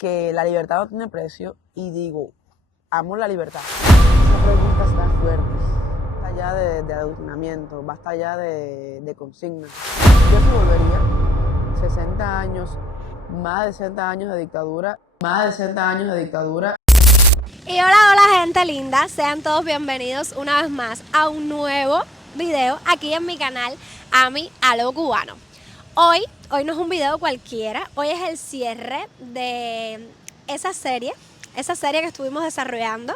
que la libertad no tiene precio y digo, amo la libertad. Esa pregunta está fuerte, basta ya de adoctrinamiento, basta ya de consignas. Yo sí volvería 60 años, más de 60 años de dictadura, Y hola gente linda, sean todos bienvenidos una vez más a un nuevo video aquí en mi canal Ami a lo Cubano. Hoy no es un video cualquiera, hoy es el cierre de esa serie que estuvimos desarrollando,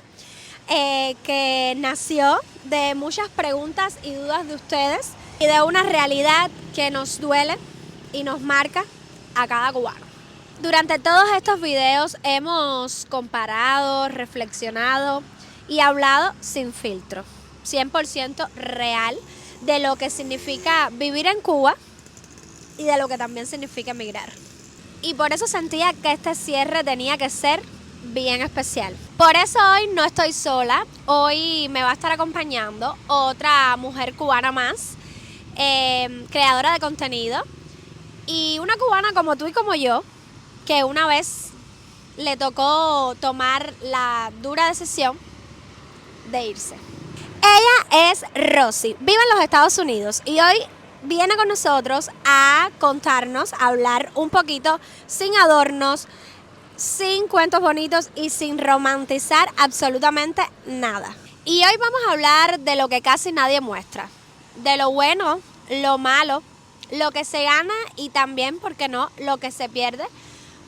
que nació de muchas preguntas y dudas de ustedes y de una realidad que nos duele y nos marca a cada cubano. Durante todos estos videos hemos comparado, reflexionado y hablado sin filtro, 100% real, de lo que significa vivir en Cuba y de lo que también significa emigrar. Y por eso sentía que este cierre tenía que ser bien especial. Por eso hoy no estoy sola, hoy me va a estar acompañando otra mujer cubana más, creadora de contenido, y una cubana como tú y como yo, que una vez le tocó tomar la dura decisión de irse. Ella es Rosy, vive en los Estados Unidos y hoy viene con nosotros a contarnos, a hablar un poquito sin adornos, sin cuentos bonitos y sin romantizar absolutamente nada. Y hoy vamos a hablar de lo que casi nadie muestra, de lo bueno, lo malo, lo que se gana y también, ¿por qué no?, lo que se pierde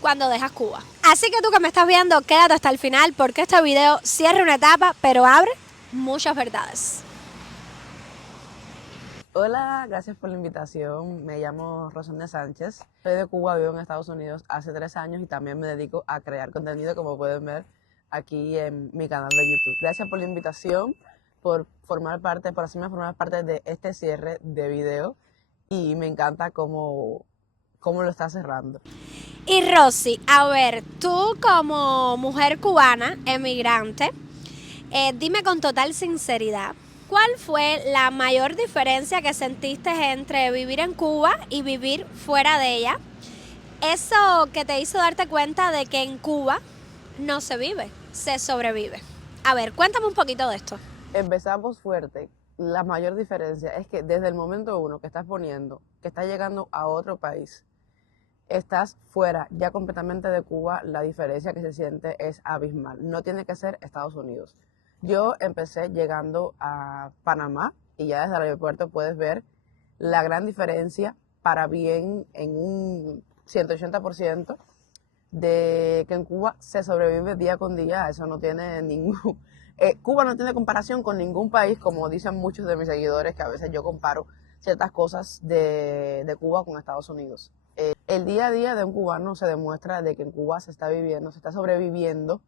cuando dejas Cuba. Así que tú que me estás viendo, quédate hasta el final porque este video cierra una etapa, pero abre muchas verdades. Hola, gracias por la invitación. Me llamo Rosana Sánchez. Soy de Cuba, vivo en Estados Unidos hace 3 años y también me dedico a crear contenido, como pueden ver aquí en mi canal de YouTube. Gracias por la invitación, por hacerme formar parte de este cierre de video y me encanta cómo lo está cerrando. Y Rosy, a ver, tú como mujer cubana, emigrante, dime con total sinceridad, ¿cuál fue la mayor diferencia que sentiste entre vivir en Cuba y vivir fuera de ella? Eso que te hizo darte cuenta de que en Cuba no se vive, se sobrevive. A ver, cuéntame un poquito de esto. Empezamos fuerte. La mayor diferencia es que desde el momento uno que estás llegando a otro país, estás fuera ya completamente de Cuba, la diferencia que se siente es abismal. No tiene que ser Estados Unidos. Yo empecé llegando a Panamá y ya desde el aeropuerto puedes ver la gran diferencia para bien en un 180% de que en Cuba se sobrevive día con día. Eso no tiene ningún... Cuba no tiene comparación con ningún país, como dicen muchos de mis seguidores, que a veces yo comparo ciertas cosas de Cuba con Estados Unidos. El día a día de un cubano se demuestra de que en Cuba se está viviendo, se está sobreviviendo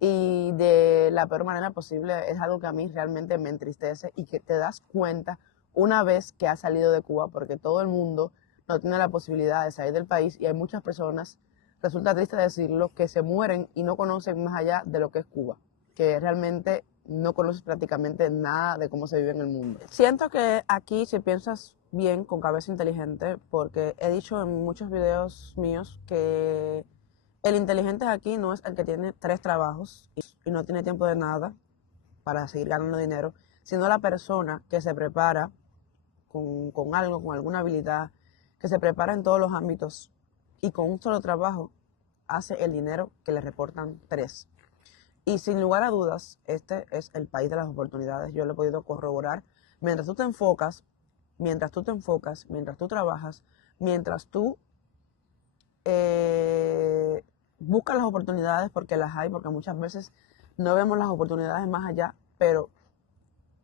y de la peor manera posible. Es algo que a mí realmente me entristece y que te das cuenta una vez que has salido de Cuba, porque todo el mundo no tiene la posibilidad de salir del país y hay muchas personas, resulta triste decirlo, que se mueren y no conocen más allá de lo que es Cuba, que realmente no conoces prácticamente nada de cómo se vive en el mundo. Siento que aquí, si piensas bien, con cabeza inteligente, porque he dicho en muchos videos míos que el inteligente aquí no es el que tiene 3 trabajos y no tiene tiempo de nada para seguir ganando dinero, sino la persona que se prepara con algo, con alguna habilidad, que se prepara en todos los ámbitos y con un solo trabajo hace el dinero que le reportan 3. Y sin lugar a dudas, este es el país de las oportunidades. Yo lo he podido corroborar. Mientras tú trabajas, mientras tú buscas las oportunidades, porque las hay, porque muchas veces no vemos las oportunidades más allá, pero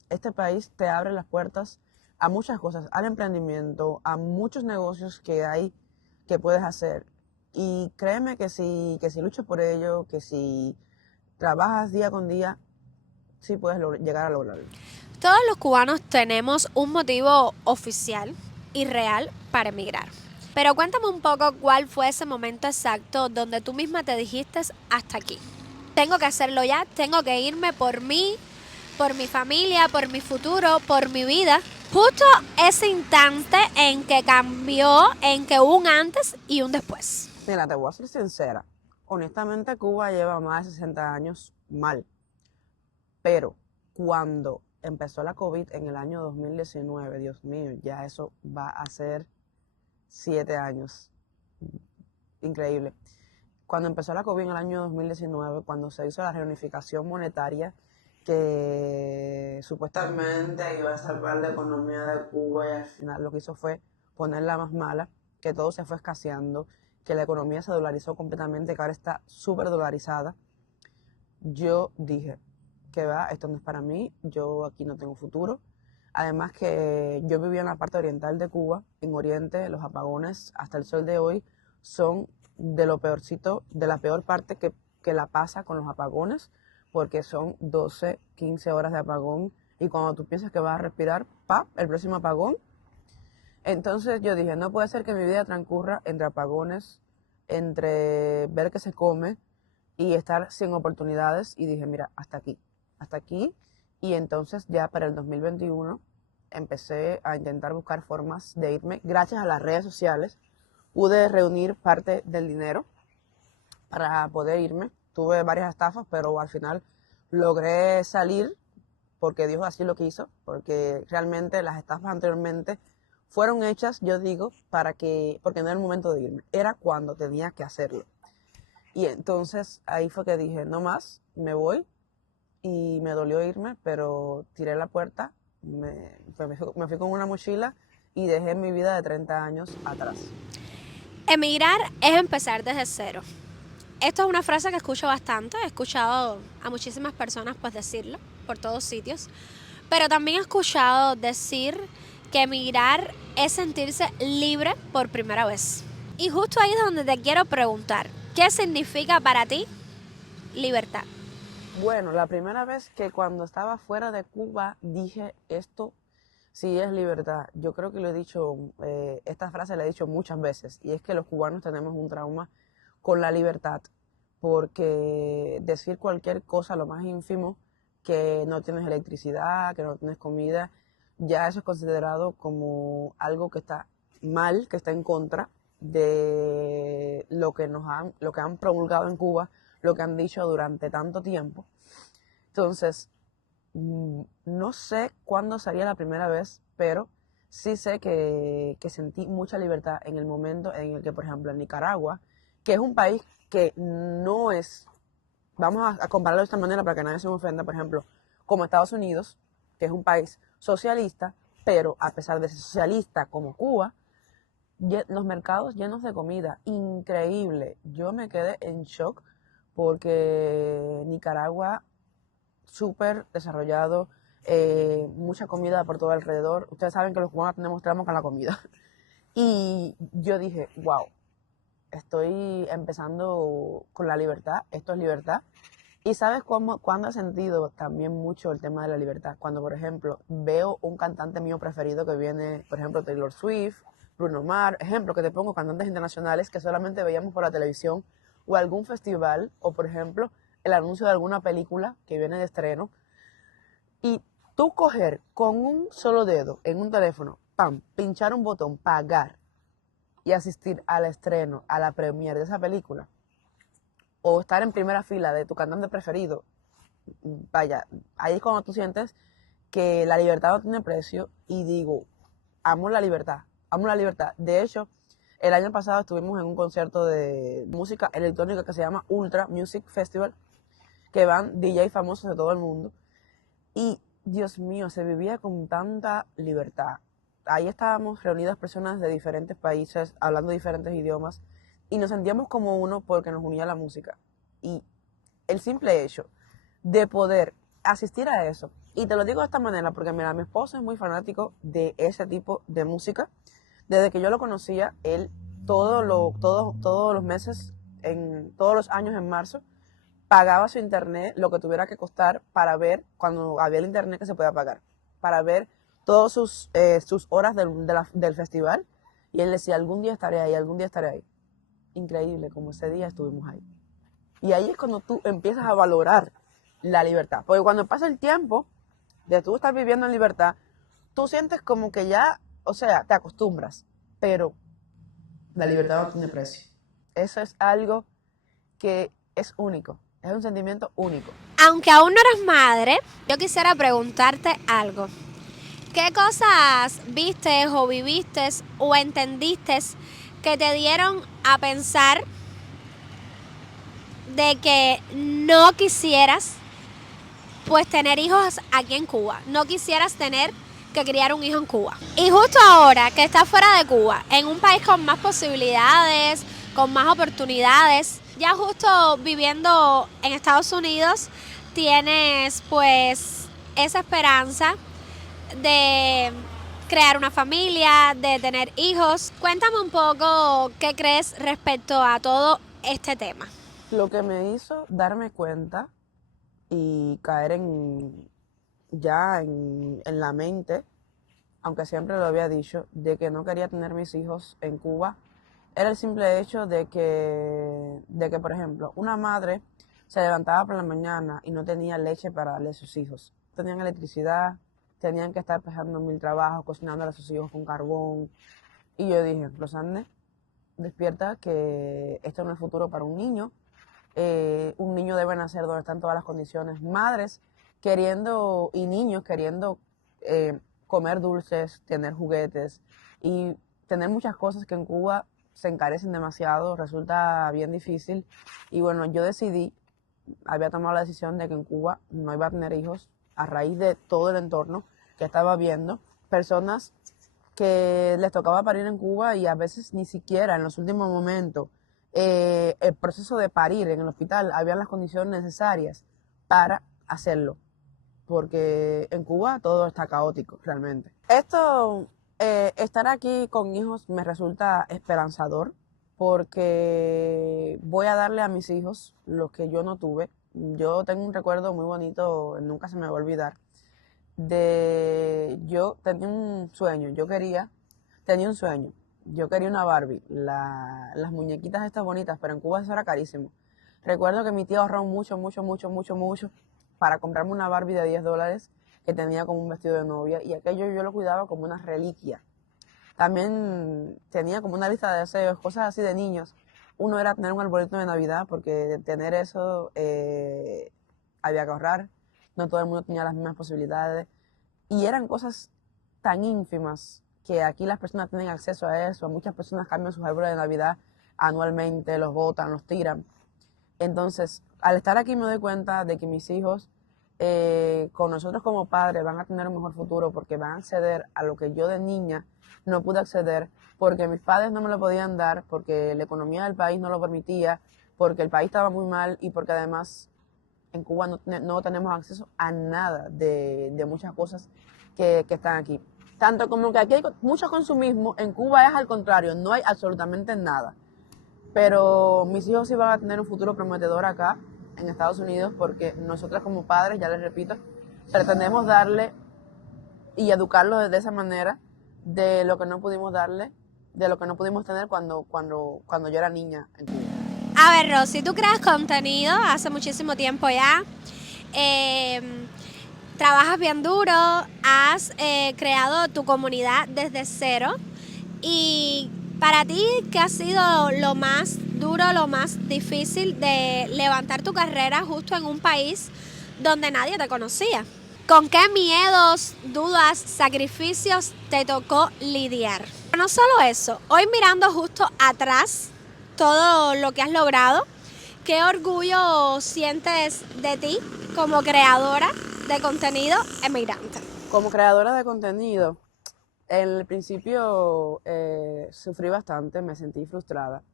este país te abre las puertas a muchas cosas, al emprendimiento, a muchos negocios que hay que puedes hacer. Y créeme que si luchas por ello, que si trabajas día con día, sí puedes llegar a lograrlo. Todos los cubanos tenemos un motivo oficial y real para emigrar. Pero cuéntame un poco cuál fue ese momento exacto donde tú misma te dijiste hasta aquí. Tengo que hacerlo ya, tengo que irme por mí, por mi familia, por mi futuro, por mi vida. Justo ese instante en que cambió, en que hubo un antes y un después. Mira, te voy a ser sincera. honestamente Cuba lleva más de 60 años mal, pero cuando empezó la COVID en el año 2019, Dios mío, ya eso va a ser 7 años. Increíble. Cuando empezó la COVID en el año 2019, cuando se hizo la reunificación monetaria, que supuestamente iba a salvar la economía de Cuba y al final lo que hizo fue ponerla más mala, que todo se fue escaseando, que la economía se dolarizó completamente, que ahora está súper dolarizada. Yo dije, que va, esto no es para mí, yo aquí no tengo futuro. Además que yo vivía en la parte oriental de Cuba, en Oriente, los apagones hasta el sol de hoy son de lo peorcito, de la peor parte que la pasa con los apagones, porque son 12, 15 horas de apagón y cuando tú piensas que vas a respirar, ¡pa!, el próximo apagón. Entonces yo dije, no puede ser que mi vida transcurra entre apagones, entre ver qué se come y estar sin oportunidades. Y dije, mira, hasta aquí. Y entonces ya para el 2021 empecé a intentar buscar formas de irme. Gracias a las redes sociales pude reunir parte del dinero para poder irme. Tuve varias estafas, pero al final logré salir porque Dios así lo quiso, porque realmente las estafas anteriormente fueron hechas, yo digo, porque no era el momento de irme, era cuando tenía que hacerlo. Y entonces ahí fue que dije, no más, me voy, y me dolió irme, pero tiré la puerta, me fui con una mochila y dejé mi vida de 30 años atrás. Emigrar es empezar desde cero. Esto es una frase que escucho bastante, he escuchado a muchísimas personas pues decirlo por todos sitios, pero también he escuchado decir que emigrar es sentirse libre por primera vez. Y justo ahí es donde te quiero preguntar, ¿qué significa para ti libertad? Bueno, la primera vez que cuando estaba fuera de Cuba dije esto sí es libertad. Yo creo que lo he dicho, esta frase la he dicho muchas veces, y es que los cubanos tenemos un trauma con la libertad, porque decir cualquier cosa, lo más ínfimo, que no tienes electricidad, que no tienes comida, ya eso es considerado como algo que está mal, que está en contra de lo que lo que han promulgado en Cuba, lo que han dicho durante tanto tiempo. Entonces, no sé cuándo sería la primera vez, pero sí sé que sentí mucha libertad en el momento en el que, por ejemplo, en Nicaragua, que es un país que no es, vamos a compararlo de esta manera para que nadie se me ofenda, por ejemplo, como Estados Unidos, que es un país socialista, pero a pesar de ser socialista como Cuba, los mercados llenos de comida, increíble. Yo me quedé en shock porque Nicaragua, súper desarrollado, mucha comida por todo alrededor. Ustedes saben que los cubanos tenemos tramos con la comida. Y yo dije, wow, estoy empezando con la libertad, esto es libertad. ¿Y sabes cuándo he sentido también mucho el tema de la libertad? Cuando, por ejemplo, veo un cantante mío preferido que viene, por ejemplo, Taylor Swift, Bruno Mars, ejemplo que te pongo, cantantes internacionales que solamente veíamos por la televisión, o algún festival, o por ejemplo, el anuncio de alguna película que viene de estreno, y tú coger con un solo dedo en un teléfono, pam, pinchar un botón, pagar, y asistir al estreno, a la premiere de esa película, o estar en primera fila de tu cantante preferido, vaya, ahí es cuando tú sientes que la libertad no tiene precio y digo, amo la libertad, amo la libertad. De hecho, el año pasado estuvimos en un concierto de música electrónica que se llama Ultra Music Festival, que van DJ famosos de todo el mundo, y Dios mío, se vivía con tanta libertad. Ahí estábamos reunidas personas de diferentes países, hablando diferentes idiomas, y nos sentíamos como uno porque nos unía la música. Y el simple hecho de poder asistir a eso, y te lo digo de esta manera porque mira, mi esposo es muy fanático de ese tipo de música. Desde que yo lo conocía, él todos los meses, todos los años en marzo, pagaba su internet lo que tuviera que costar para ver, cuando había el internet que se podía pagar, para ver todas sus horas del festival. Y él decía, algún día estaré ahí, algún día estaré ahí. Increíble, como ese día estuvimos ahí. Y ahí es cuando tú empiezas a valorar la libertad. Porque cuando pasa el tiempo de tú estar viviendo en libertad, tú sientes como que ya, o sea, te acostumbras. Pero la libertad no tiene precio. Eso es algo que es único, es un sentimiento único. Aunque aún no eres madre, yo quisiera preguntarte algo. ¿Qué cosas viste o viviste o entendiste que te dieron a pensar de que no quisieras pues tener hijos aquí en Cuba? No quisieras tener que criar un hijo en Cuba. Y justo ahora que estás fuera de Cuba, en un país con más posibilidades, con más oportunidades, ya justo viviendo en Estados Unidos, tienes pues esa esperanza de crear una familia, de tener hijos. Cuéntame un poco qué crees respecto a todo este tema. Lo que me hizo darme cuenta y caer en la mente, aunque siempre lo había dicho, de que no quería tener mis hijos en Cuba, era el simple hecho de que, por ejemplo, una madre se levantaba por la mañana y no tenía leche para darle a sus hijos. Tenían electricidad, tenían que estar pasando 1000 trabajos, cocinando a sus hijos con carbón. Y yo dije, Rosanne, despierta, que esto no es el futuro para un niño. Un niño debe nacer donde están todas las condiciones. Madres queriendo y niños queriendo comer dulces, tener juguetes y tener muchas cosas que en Cuba se encarecen demasiado, resulta bien difícil. Y bueno, yo decidí, había tomado la decisión de que en Cuba no iba a tener hijos a raíz de todo el entorno que estaba viendo, personas que les tocaba parir en Cuba y a veces ni siquiera en los últimos momentos el proceso de parir en el hospital habían las condiciones necesarias para hacerlo, porque en Cuba todo está caótico realmente. Estar aquí con hijos me resulta esperanzador, porque voy a darle a mis hijos lo que yo no tuve. Yo tengo un recuerdo muy bonito, nunca se me va a olvidar, yo tenía un sueño, yo quería una Barbie, las muñequitas estas bonitas, pero en Cuba eso era carísimo. Recuerdo que mi tío ahorró mucho para comprarme una Barbie de $10 que tenía como un vestido de novia, y aquello yo lo cuidaba como una reliquia. También tenía como una lista de deseos, cosas así de niños. Uno era tener un arbolito de Navidad, porque de tener eso había que ahorrar. No todo el mundo tenía las mismas posibilidades. Y eran cosas tan ínfimas que aquí las personas tienen acceso a eso. Muchas personas cambian sus árboles de Navidad anualmente, los botan, los tiran. Entonces, al estar aquí me doy cuenta de que mis hijos, con nosotros como padres, van a tener un mejor futuro, porque van a acceder a lo que yo de niña no pude acceder, porque mis padres no me lo podían dar, porque la economía del país no lo permitía, porque el país estaba muy mal y porque además en Cuba no tenemos acceso a nada de muchas cosas que están aquí. Tanto como que aquí hay mucho consumismo, en Cuba es al contrario, no hay absolutamente nada. Pero mis hijos sí van a tener un futuro prometedor acá, en Estados Unidos, porque nosotras como padres, ya les repito, pretendemos darle y educarlos de esa manera, de lo que no pudimos darle, de lo que no pudimos tener cuando yo era niña en Cuba. A ver, Rosy, tú creas contenido hace muchísimo tiempo ya. Trabajas bien duro, has creado tu comunidad desde cero. Y para ti, ¿qué ha sido lo más duro, lo más difícil de levantar tu carrera justo en un país donde nadie te conocía? ¿Con qué miedos, dudas, sacrificios te tocó lidiar? No solo eso, hoy mirando justo atrás todo lo que has logrado, ¿qué orgullo sientes de ti como creadora de contenido emigrante? Como creadora de contenido, en el principio sufrí bastante, me sentí frustrada,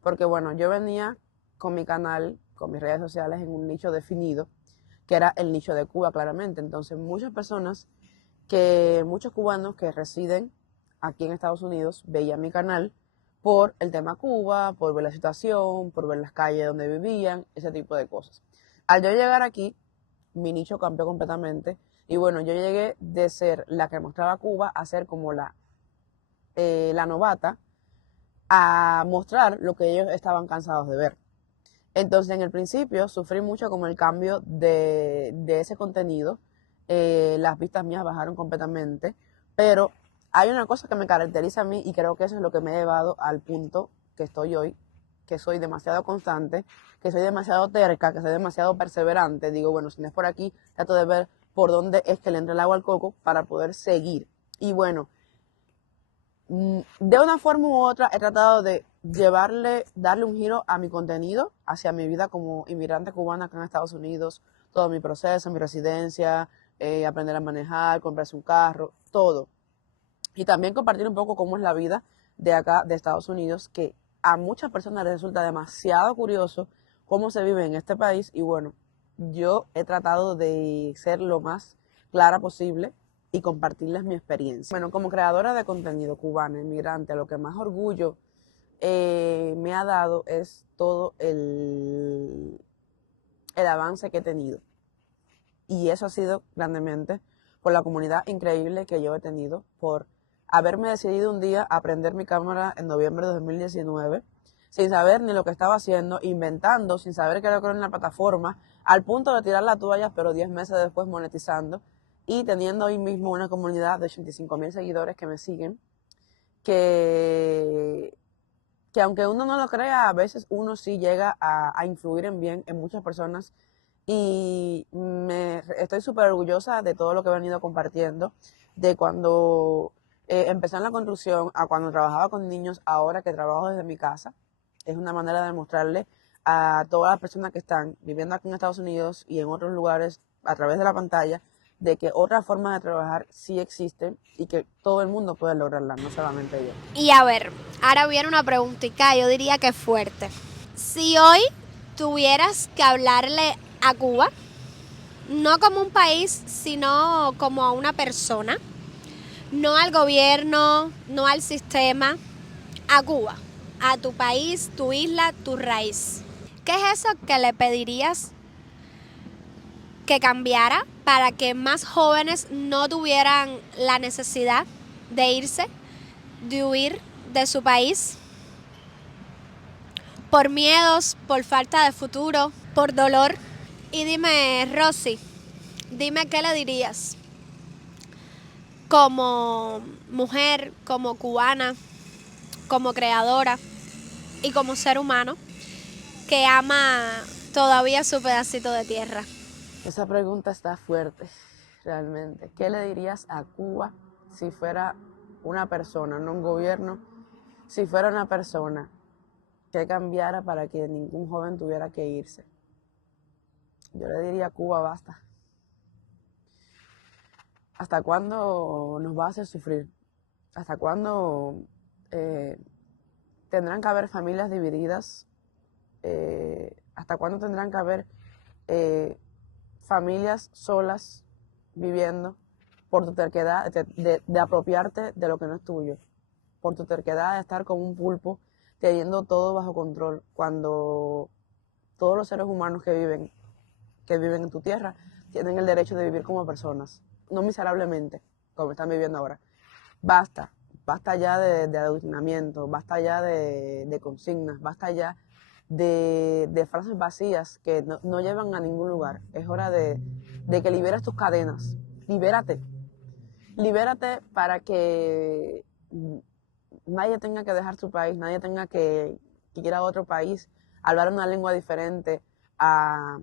porque bueno, yo venía con mi canal, con mis redes sociales en un nicho definido, que era el nicho de Cuba claramente. Entonces muchos cubanos que residen aquí en Estados Unidos veían mi canal por el tema Cuba, por ver la situación, por ver las calles donde vivían, ese tipo de cosas. Al yo llegar aquí, mi nicho cambió completamente. Y bueno, yo llegué de ser la que mostraba Cuba a ser como la novata, a mostrar lo que ellos estaban cansados de ver. Entonces, en el principio sufrí mucho como el cambio de ese contenido. Las vistas mías bajaron completamente, pero hay una cosa que me caracteriza a mí, y creo que eso es lo que me ha llevado al punto que estoy hoy, que soy demasiado constante, que soy demasiado terca, que soy demasiado perseverante, digo, bueno, si no es por aquí, trato de ver por dónde es que le entra el agua al coco para poder seguir. Y bueno, de una forma u otra he tratado de darle un giro a mi contenido, hacia mi vida como inmigrante cubana acá en Estados Unidos, todo mi proceso, mi residencia, aprender a manejar, comprarse un carro, todo. Y también compartir un poco cómo es la vida de acá, de Estados Unidos, que a muchas personas les resulta demasiado curioso cómo se vive en este país. Y bueno, yo he tratado de ser lo más clara posible y compartirles mi experiencia. Bueno, como creadora de contenido cubana, inmigrante, lo que más orgullo me ha dado es todo el avance que he tenido. Y eso ha sido grandemente por la comunidad increíble que yo he tenido, por haberme decidido un día a prender mi cámara en noviembre de 2019, sin saber ni lo que estaba haciendo, inventando, sin saber qué era lo que era una plataforma, al punto de tirar la toalla, pero 10 meses después monetizando y teniendo hoy mismo una comunidad de 85,000 seguidores que me siguen, que aunque uno no lo crea, a veces uno sí llega a influir en bien en muchas personas y estoy súper orgullosa de todo lo que he venido compartiendo, de cuando empecé en la construcción a cuando trabajaba con niños, ahora que trabajo desde mi casa. Es una manera de demostrarle a todas las personas que están viviendo aquí en Estados Unidos y en otros lugares a través de la pantalla, de que otras formas de trabajar sí existen y que todo el mundo puede lograrlas, no solamente yo. Y a ver, ahora viene una preguntita, yo diría que fuerte. Si hoy tuvieras que hablarle a Cuba, no como un país, sino como a una persona, no al gobierno, no al sistema, a Cuba, a tu país, tu isla, tu raíz, ¿qué es eso que le pedirías que cambiara para que más jóvenes no tuvieran la necesidad de irse, de huir de su país por miedos, por falta de futuro, por dolor? Y dime, Rosy, dime qué le dirías como mujer, como cubana, como creadora y como ser humano que ama todavía su pedacito de tierra. Esa pregunta está fuerte, realmente. ¿Qué le dirías a Cuba si fuera una persona, no un gobierno? Si fuera una persona, ¿qué cambiara para que ningún joven tuviera que irse? Yo le diría a Cuba, basta. ¿Hasta cuándo nos va a hacer sufrir? ¿Hasta cuándo tendrán que haber familias divididas? ¿Hasta cuándo tendrán que haber familias solas viviendo por tu terquedad de apropiarte de lo que no es tuyo? Por tu terquedad de estar como un pulpo teniendo todo bajo control, cuando todos los seres humanos que viven en tu tierra tienen el derecho de vivir como personas, no miserablemente, como están viviendo ahora. Basta ya de adoctrinamiento, basta ya de consignas, basta ya de frases vacías que no llevan a ningún lugar. Es hora de que liberes tus cadenas, libérate para que nadie tenga que dejar su país, nadie tenga que ir a otro país, a hablar una lengua diferente, a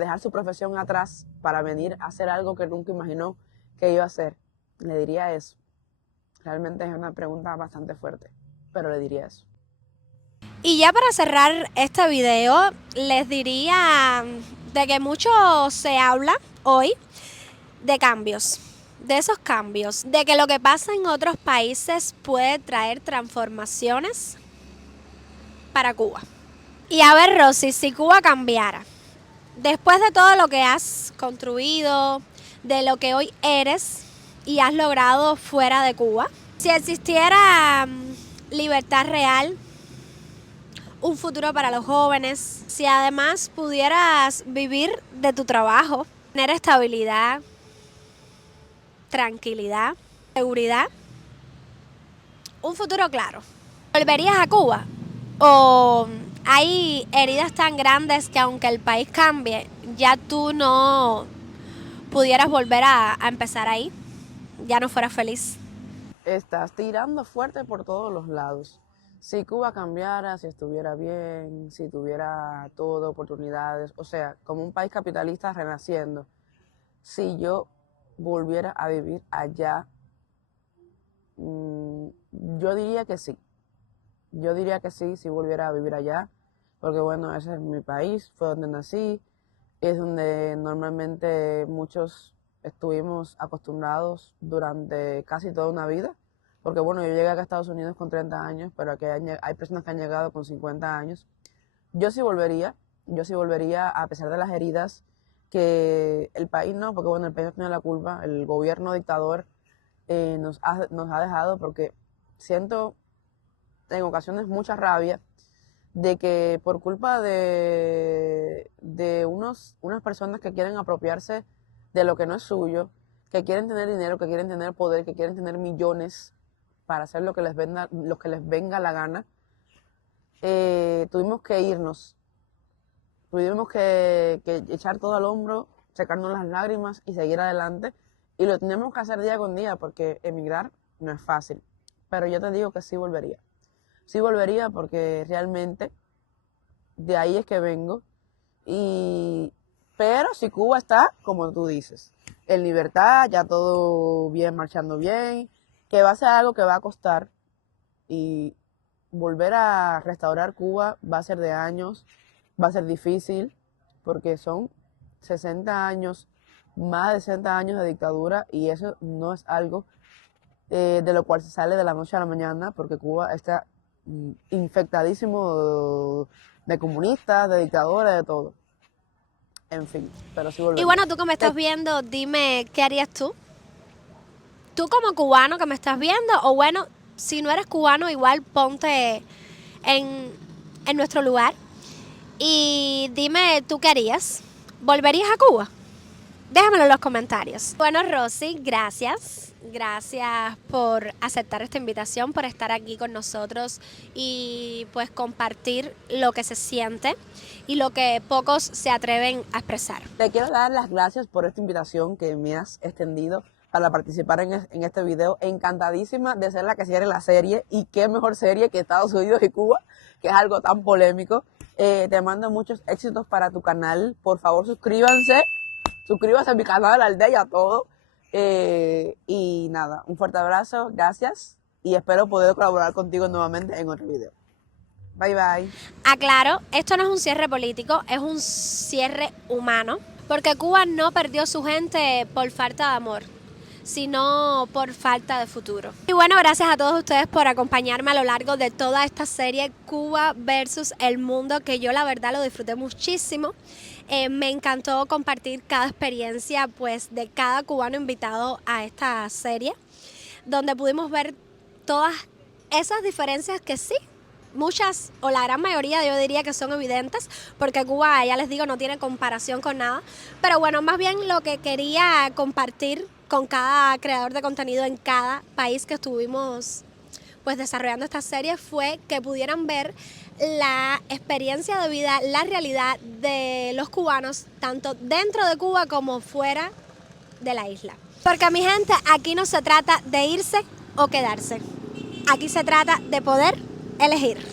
dejar su profesión atrás para venir a hacer algo que nunca imaginó que iba a hacer. Le diría eso. Realmente es una pregunta bastante fuerte, pero le diría eso. Y ya para cerrar este video, les diría de que mucho se habla hoy de cambios, de esos cambios, de que lo que pasa en otros países puede traer transformaciones para Cuba. Y a ver, Rosy, si Cuba cambiara, después de todo lo que has construido, de lo que hoy eres y has logrado fuera de Cuba, si existiera libertad real, un futuro para los jóvenes, si además pudieras vivir de tu trabajo, tener estabilidad, tranquilidad, seguridad, un futuro claro, ¿volverías a Cuba? ¿O hay heridas tan grandes que aunque el país cambie, ya tú no pudieras volver a empezar ahí? ¿Ya no fueras feliz? Estás tirando fuerte por todos los lados. Si Cuba cambiara, si estuviera bien, si tuviera todo, oportunidades, o sea, como un país capitalista renaciendo, si yo volviera a vivir allá, yo diría que sí. Yo diría que sí, si volviera a vivir allá, porque bueno, ese es mi país, fue donde nací, es donde normalmente muchos estuvimos acostumbrados durante casi toda una vida, porque bueno, yo llegué acá a Estados Unidos con 30 años, pero aquí hay personas que han llegado con 50 años. Yo sí volvería a pesar de las heridas que el país no, porque bueno, el país no tiene la culpa, el gobierno dictador nos ha dejado, porque siento en ocasiones mucha rabia de que por culpa de unas personas que quieren apropiarse de lo que no es suyo, que quieren tener dinero, que quieren tener poder, que quieren tener millones para hacer lo que les venga la gana, tuvimos que irnos, tuvimos que echar todo al hombro, secarnos las lágrimas y seguir adelante, y lo tenemos que hacer día con día, porque emigrar no es fácil, pero yo te digo que sí volvería. Sí volvería porque realmente de ahí es que vengo. Pero si Cuba está, como tú dices, en libertad, ya todo bien, marchando bien, que va a ser algo que va a costar, y volver a restaurar Cuba va a ser de años, va a ser difícil, porque son 60 años, más de 60 años de dictadura, y eso no es algo de lo cual se sale de la noche a la mañana, porque Cuba está infectadísimo de comunistas, de dictadores, de todo. En fin, pero sí volvería. Y bueno, tú que me estás viendo, dime, ¿qué harías tú? Tú como cubano que me estás viendo, o bueno, si no eres cubano, igual ponte en nuestro lugar y dime, ¿tú qué harías? ¿Volverías a Cuba? Déjamelo en los comentarios. Bueno, Rosy, gracias. Gracias por aceptar esta invitación, por estar aquí con nosotros y pues compartir lo que se siente y lo que pocos se atreven a expresar. Te quiero dar las gracias por esta invitación que me has extendido para participar en este video. Encantadísima de ser la que cierre la serie, y qué mejor serie que Estados Unidos y Cuba, que es algo tan polémico. Te mando muchos éxitos para tu canal. Por favor, suscríbanse a mi canal, al de ella, todo. Y nada, un fuerte abrazo, gracias, y espero poder colaborar contigo nuevamente en otro video. Bye bye. Aclaro, esto no es un cierre político, es un cierre humano, porque Cuba no perdió su gente por falta de amor, sino por falta de futuro. Y bueno, gracias a todos ustedes por acompañarme a lo largo de toda esta serie Cuba versus el mundo, que yo la verdad lo disfruté muchísimo. Me encantó compartir cada experiencia pues de cada cubano invitado a esta serie, donde pudimos ver todas esas diferencias que sí, muchas o la gran mayoría yo diría que son evidentes, porque Cuba, ya les digo, no tiene comparación con nada. Pero bueno, más bien lo que quería compartir con cada creador de contenido en cada país que estuvimos pues desarrollando esta serie fue que pudieran ver la experiencia de vida, la realidad de los cubanos, tanto dentro de Cuba como fuera de la isla. Porque mi gente, aquí no se trata de irse o quedarse. Aquí se trata de poder elegir.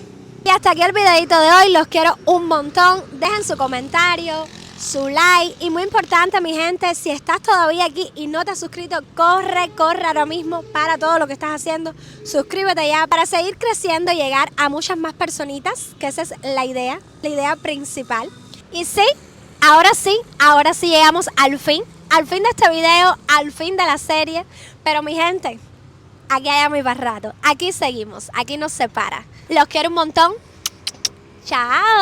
Y hasta aquí el videito de hoy, los quiero un montón. Dejen su comentario, su like, y muy importante, mi gente, si estás todavía aquí y no te has suscrito, corre ahora mismo, para todo lo que estás haciendo, suscríbete ya para seguir creciendo y llegar a muchas más personitas, que esa es la idea principal. Y sí, ahora sí llegamos al fin de este video, al fin de la serie, pero mi gente, aquí hay mi rato, aquí seguimos, aquí nos separa. Los quiero un montón. Chao.